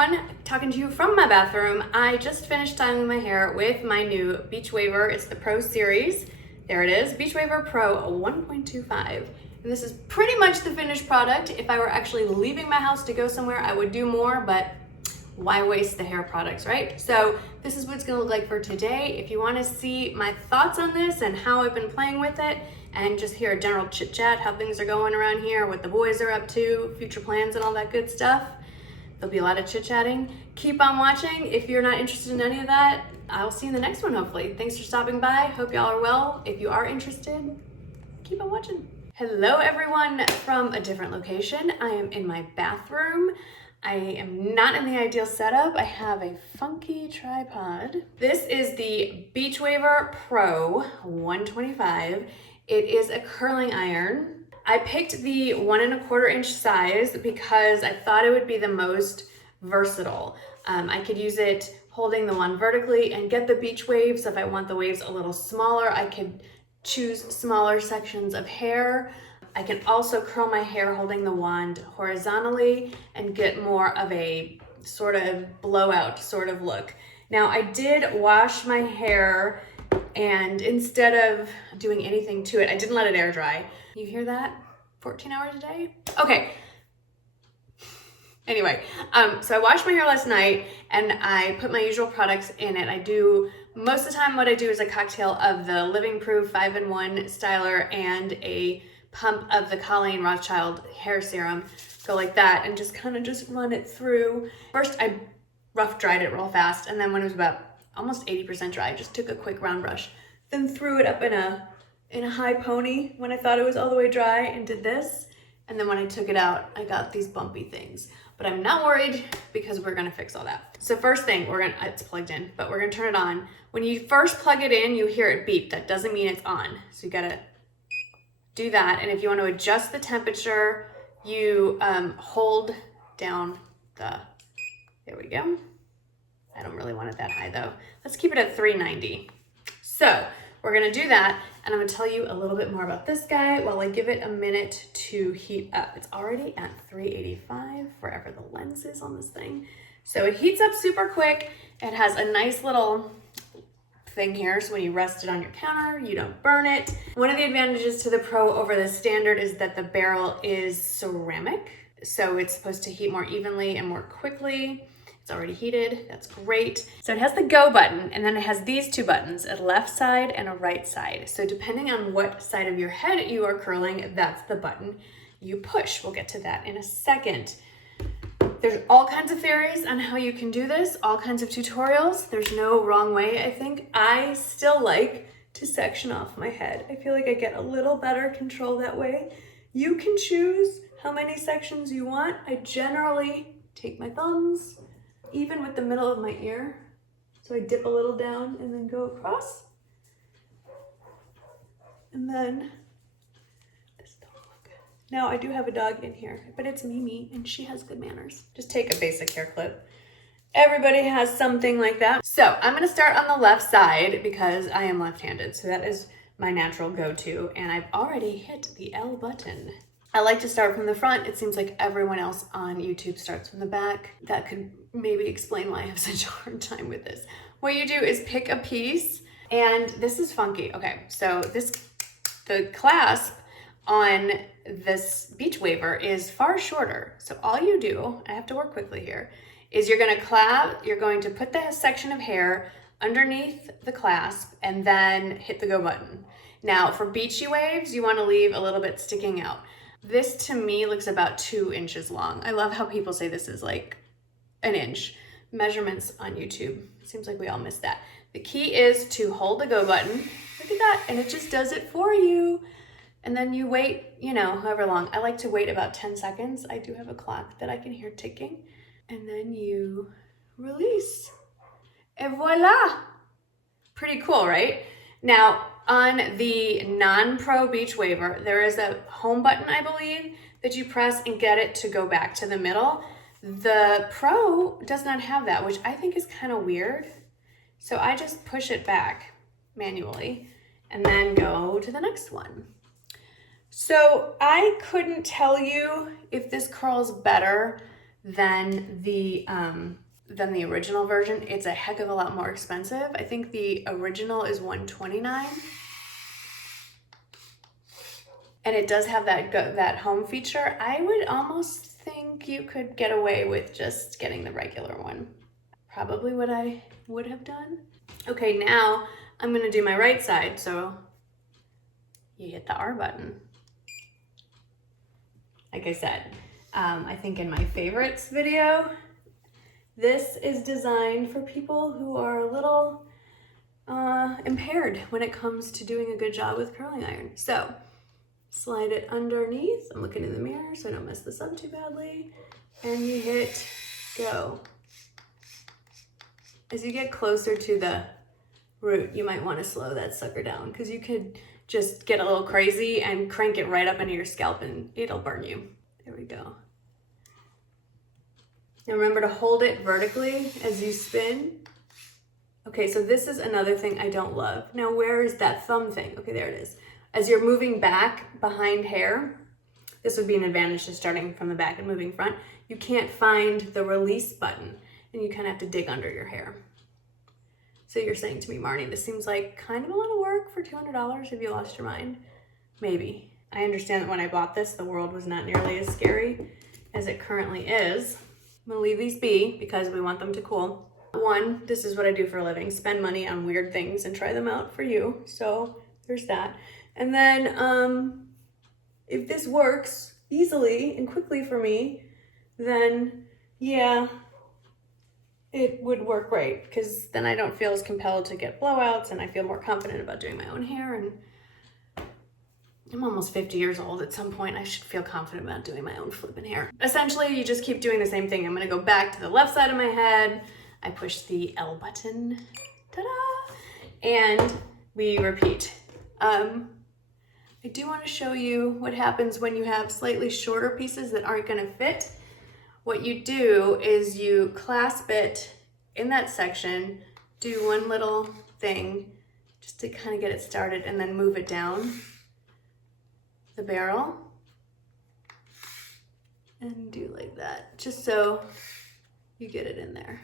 everyone, talking to you from my bathroom. I just finished styling my hair with my new Beachwaver. It's the Pro series. There it is, Beachwaver Pro 1.25. And this is pretty much the finished product. If I were actually leaving my house to go somewhere, I would do more, but why waste the hair products, right? So this is what it's gonna look like for today. If you wanna see my thoughts on this and how I've been playing with it, and just hear a general chit chat, how things are going around here, what the boys are up to, future plans and all that good stuff, there'll be a lot of chit chatting. Keep on watching. If you're not interested in any of that, I'll see you in the next one, hopefully. Thanks for stopping by. Hope y'all are well. If you are interested, keep on watching. Hello everyone from a different location. I am in my bathroom. I am not in the ideal setup. I have a funky tripod. This is the Beachwaver Pro 125. It is a curling iron. I picked the 1 1/4 inch size because I thought it would be the most versatile. I could use it holding the wand vertically and get the beach waves. If I want the waves a little smaller, I could choose smaller sections of hair. I can also curl my hair holding the wand horizontally and get more of a sort of blowout sort of look. Now I did wash my hair, and instead of doing anything to it, I didn't let it air dry. You hear that? 14 hours a day? Okay. Anyway, so I washed my hair last night and I put my usual products in it. I do, most of the time what I do is a cocktail of the Living Proof 5-in-1 styler and a pump of the Colleen Rothschild hair serum. Go like that and just kind of just run it through. First I rough dried it real fast, and then when it was about almost 80% dry, I just took a quick round brush, then threw it up in a high pony when I thought it was all the way dry and did this. And then when I took it out, I got these bumpy things. But I'm not worried because we're gonna fix all that. So first thing, it's plugged in, but we're gonna turn it on. When you first plug it in, you hear it beep. That doesn't mean it's on. So you gotta do that. And if you want to adjust the temperature, you hold down there we go. I don't really want it that high though. Let's keep it at 390. So we're gonna do that, and I'm gonna tell you a little bit more about this guy while I give it a minute to heat up. It's already at 385, wherever the lens is on this thing. So it heats up super quick. It has a nice little thing here, so when you rest it on your counter, you don't burn it. One of the advantages to the Pro over the standard is that the barrel is ceramic, so it's supposed to heat more evenly and more quickly. It's already heated, that's great. So it has the go button, and then it has these two buttons, a left side and a right side. So depending on what side of your head you are curling, that's the button you push. We'll get to that in a second. There's all kinds of theories on how you can do this, all kinds of tutorials. There's no wrong way, I think. I still like to section off my head. I feel like I get a little better control that way. You can choose how many sections you want. I generally take my thumbs, even with the middle of my ear. So I dip a little down and then go across. And then this don't look good. Now I do have a dog in here, but it's Mimi and she has good manners. Just take a basic hair clip. Everybody has something like that. So I'm gonna start on the left side because I am left-handed. So that is my natural go-to, and I've already hit the L button. I like to start from the front. It seems like everyone else on YouTube starts from the back. That could maybe explain why I have such a hard time with this. What you do is pick a piece, and this is funky. Okay, so the clasp on this Beachwaver is far shorter. So all you do, I have to work quickly here, is you're going to put the section of hair underneath the clasp and then hit the go button. Now for beachy waves, you want to leave a little bit sticking out. This to me looks about 2 inches long. I love how people say this is like an inch. Measurements on YouTube. Seems like we all miss that. The key is to hold the go button. Look at that, and it just does it for you. And then you wait, you know, however long. I like to wait about 10 seconds. I do have a clock that I can hear ticking. And then you release. Et voila! Pretty cool, right? Now, on the non-Pro Beachwaver, there is a home button, I believe, that you press and get it to go back to the middle. The Pro does not have that, which I think is kind of weird. So I just push it back manually and then go to the next one. So I couldn't tell you if this curls better than the original version. It's a heck of a lot more expensive. I think the original is $129. And it does have that home feature. I would almost think you could get away with just getting the regular one. Probably what I would have done. Okay, now I'm gonna do my right side. So you hit the R button. Like I said, I think in my favorites video, this is designed for people who are a little impaired when it comes to doing a good job with curling iron. So slide it underneath. I'm looking in the mirror so I don't mess this up too badly. And you hit go. As you get closer to the root, you might want to slow that sucker down because you could just get a little crazy and crank it right up into your scalp and it'll burn you. There we go. Now remember to hold it vertically as you spin. Okay, so this is another thing I don't love. Now where is that thumb thing? Okay, there it is. As you're moving back behind hair, this would be an advantage to starting from the back and moving front. You can't find the release button and you kind of have to dig under your hair. So you're saying to me, Marnie, this seems like kind of a lot of work for $200. Have you lost your mind? Maybe. I understand that when I bought this, the world was not nearly as scary as it currently is. I'm gonna leave these be because we want them to cool. One, this is what I do for a living, spend money on weird things and try them out for you. So there's that. And then if this works easily and quickly for me, then yeah, it would work great because then I don't feel as compelled to get blowouts and I feel more confident about doing my own hair. And I'm almost 50 years old. At some point, I should feel confident about doing my own flipping hair. Essentially, you just keep doing the same thing. I'm gonna go back to the left side of my head. I push the L button, ta-da, and we repeat. I do want to show you what happens when you have slightly shorter pieces that aren't going to fit. What you do is you clasp it in that section, do one little thing just to kind of get it started, and then move it down the barrel and do like that, just so you get it in there.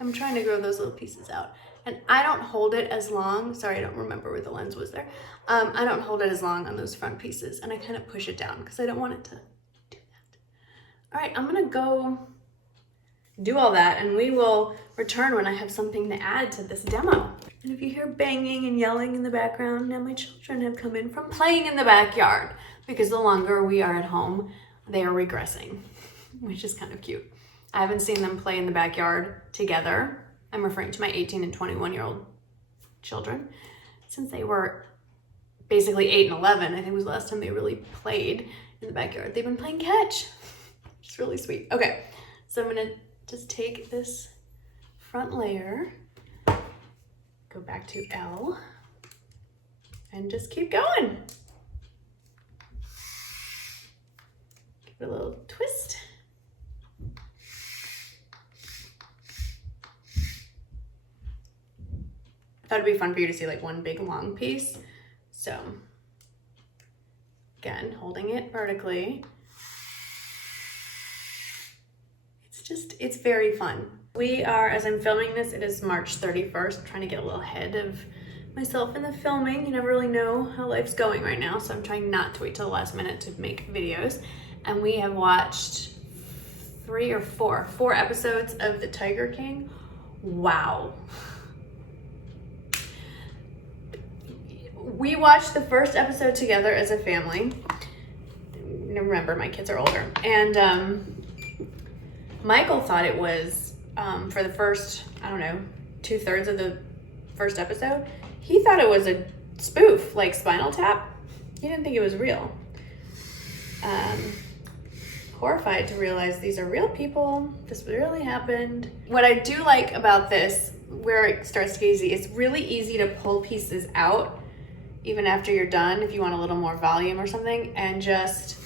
I'm trying to grow those little pieces out. And I don't hold it as long. Sorry, I don't remember where the lens was there. I don't hold it as long on those front pieces, and I kind of push it down because I don't want it to do that. All right, I'm gonna go do all that, and we will return when I have something to add to this demo. And if you hear banging and yelling in the background, now my children have come in from playing in the backyard because the longer we are at home, they are regressing, which is kind of cute. I haven't seen them play in the backyard together. I'm referring to my 18 and 21-year-old children. Since they were basically 8 and 11, I think was the last time they really played in the backyard. They've been playing catch. It's really sweet. Okay, so I'm gonna just take this front layer, go back to L, and just keep going. Give it a little twist. I thought it'd be fun for you to see like one big long piece. So again, holding it vertically. It's very fun. We are, as I'm filming this, it is March 31st. I'm trying to get a little ahead of myself in the filming. You never really know how life's going right now, so I'm trying not to wait till the last minute to make videos. And we have watched four episodes of The Tiger King. Wow. We watched the first episode together as a family. Remember, my kids are older. And Michael thought it was, for the first, I don't know, 2/3 of the first episode, he thought it was a spoof, like Spinal Tap. He didn't think it was real. Horrified to realize these are real people. This really happened. What I do like about this, where it starts to get easy, it's really easy to pull pieces out even after you're done, if you want a little more volume or something, and just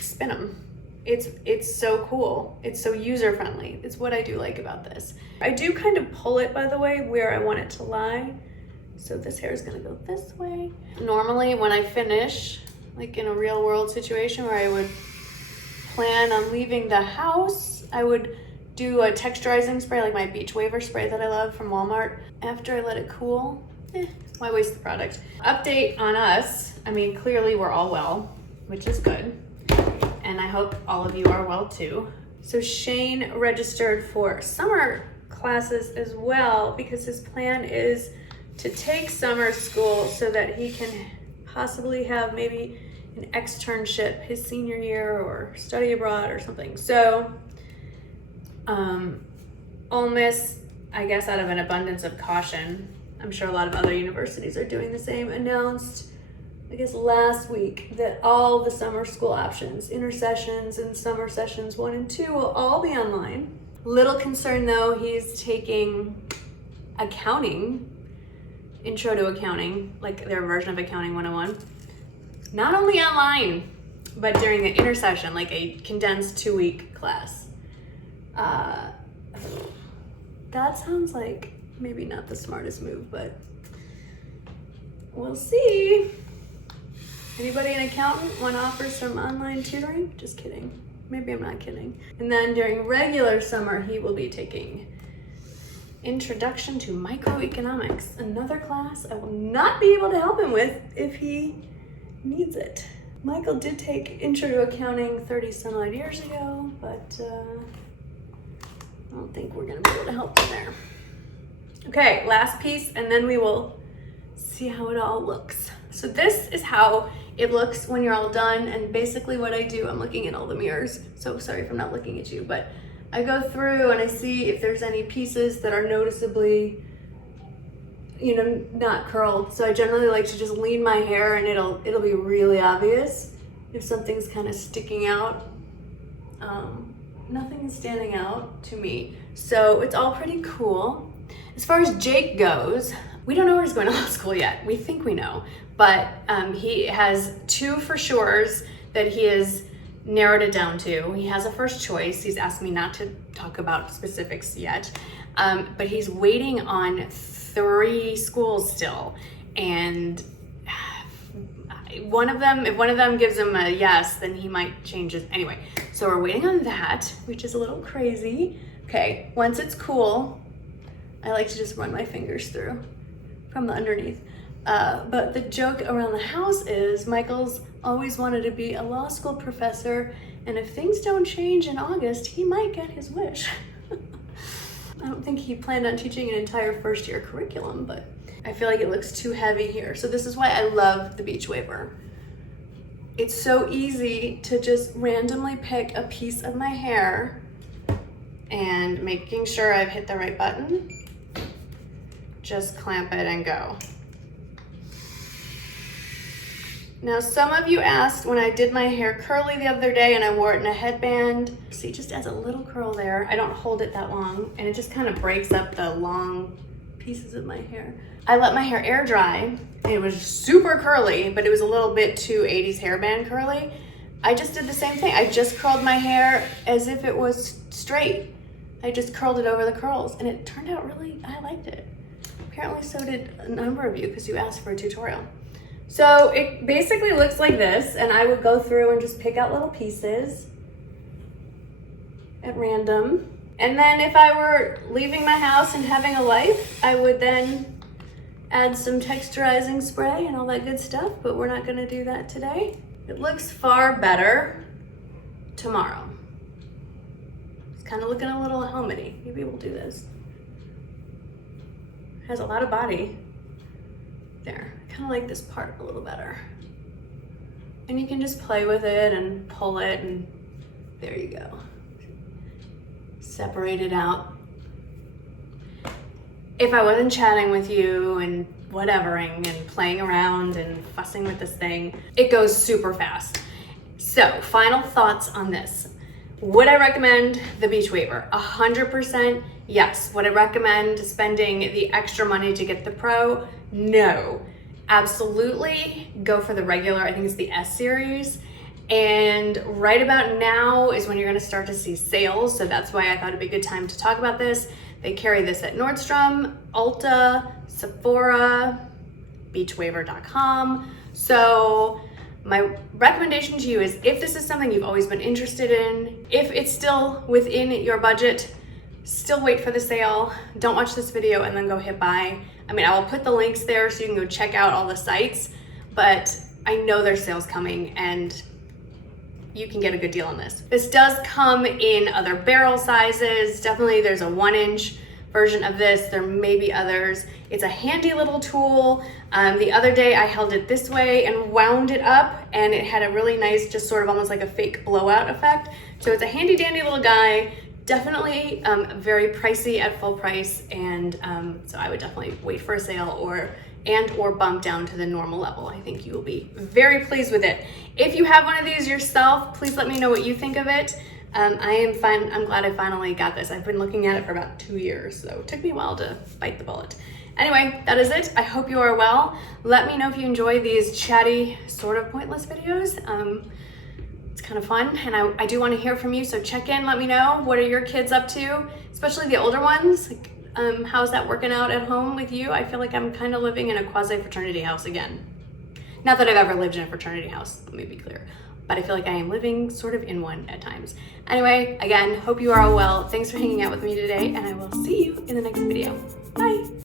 spin them. It's so cool. It's so user-friendly. It's what I do like about this. I do kind of pull it, by the way, where I want it to lie. So this hair is gonna go this way. Normally when I finish, like in a real world situation where I would plan on leaving the house, I would do a texturizing spray, like my Beachwaver spray that I love from Walmart. After I let it cool, why waste the product? Update on us. I mean, clearly we're all well, which is good. And I hope all of you are well too. So Shane registered for summer classes as well because his plan is to take summer school so that he can possibly have maybe an externship his senior year or study abroad or something. So Ole Miss, I guess out of an abundance of caution, I'm sure a lot of other universities are doing the same, announced, I guess last week, that all the summer school options, intersessions and summer sessions 1 and 2 will all be online. Little concern though, he's taking accounting, intro to accounting, like their version of accounting 101, not only online, but during the intersession, like a condensed 2-week class. That sounds like maybe not the smartest move, but we'll see. Anybody an accountant want to offer some online tutoring? Just kidding. Maybe I'm not kidding. And then during regular summer, he will be taking Introduction to Microeconomics, another class I will not be able to help him with if he needs it. Michael did take Intro to Accounting 30 some odd years ago, but I don't think we're gonna be able to help him there. Okay, last piece, and then we will see how it all looks. So this is how it looks when you're all done, and basically what I do, I'm looking at all the mirrors, so sorry if I'm not looking at you, but I go through and I see if there's any pieces that are noticeably, you know, not curled. So I generally like to just lean my hair and it'll be really obvious if something's kind of sticking out. Nothing is standing out to me. So it's all pretty cool. As far as Jake goes, we don't know where he's going to law school yet. We think we know, but he has 2 for sures that he has narrowed it down to. He has a first choice. He's asked me not to talk about specifics yet, but he's waiting on 3 schools still. And if one of them gives him a yes, then he might change his, anyway. So we're waiting on that, which is a little crazy. Okay, once it's cool, I like to just run my fingers through from the underneath. But the joke around the house is Michael's always wanted to be a law school professor, and if things don't change in August, he might get his wish. I don't think he planned on teaching an entire first year curriculum, but I feel like it looks too heavy here. So this is why I love the Beachwaver. It's so easy to just randomly pick a piece of my hair and making sure I've hit the right button, just clamp it and go. Now, some of you asked when I did my hair curly the other day and I wore it in a headband. See, it just adds a little curl there. I don't hold it that long and it just kind of breaks up the long pieces of my hair. I let my hair air dry. It was super curly, but it was a little bit too 80s hairband curly. I just did the same thing. I just curled my hair as if it was straight. I just curled it over the curls and it turned out really, I liked it. Apparently so did a number of you because you asked for a tutorial. So it basically looks like this, and I would go through and just pick out little pieces at random. And then if I were leaving my house and having a life, I would then add some texturizing spray and all that good stuff, but we're not gonna do that today. It looks far better tomorrow. It's kind of looking a little helmety. Maybe we'll do this. Has a lot of body there. I kind of like this part a little better. And you can just play with it and pull it, and there you go. Separate it out. If I wasn't chatting with you and whatevering and playing around and fussing with this thing, it goes super fast. So, final thoughts on this. Would I recommend the Beachwaver? 100% yes. Would I recommend spending the extra money to get the Pro? No. Absolutely go for the regular. I think it's the S series. And right about now is when you're gonna start to see sales. So that's why I thought it'd be a good time to talk about this. They carry this at Nordstrom, Ulta, Sephora, Beachwaver.com. So My recommendation to you is, if this is something you've always been interested in, if it's still within your budget, still wait for the sale. Don't watch this video and then go hit buy. I mean, I will put the links there so you can go check out all the sites, but I know there's sales coming and you can get a good deal on this. This does come in other barrel sizes. Definitely there's a 1-inch version of this. There may be others. It's a handy little tool. The other day I held it this way and wound it up, and it had a really nice, just sort of almost like a fake blowout effect. So it's a handy dandy little guy. Definitely very pricey at full price, and so I would definitely wait for a sale or bump down to the normal level. I think you will be very pleased with it. If you have one of these yourself, please let me know what you think of it. I'm glad I finally got this. I've been looking at it for about 2 years, so it took me a while to bite the bullet. Anyway, that is it. I hope you are well. Let me know if you enjoy these chatty, sort of pointless videos. It's kind of fun, and I do want to hear from you, so check in, let me know. What are your kids up to? Especially the older ones. Like, how's that working out at home with you? I feel like I'm kind of living in a quasi-fraternity house again. Not that I've ever lived in a fraternity house, let me be clear, but I feel like I am living sort of in one at times. Anyway, again, hope you are all well. Thanks for hanging out with me today, and I will see you in the next video. Bye.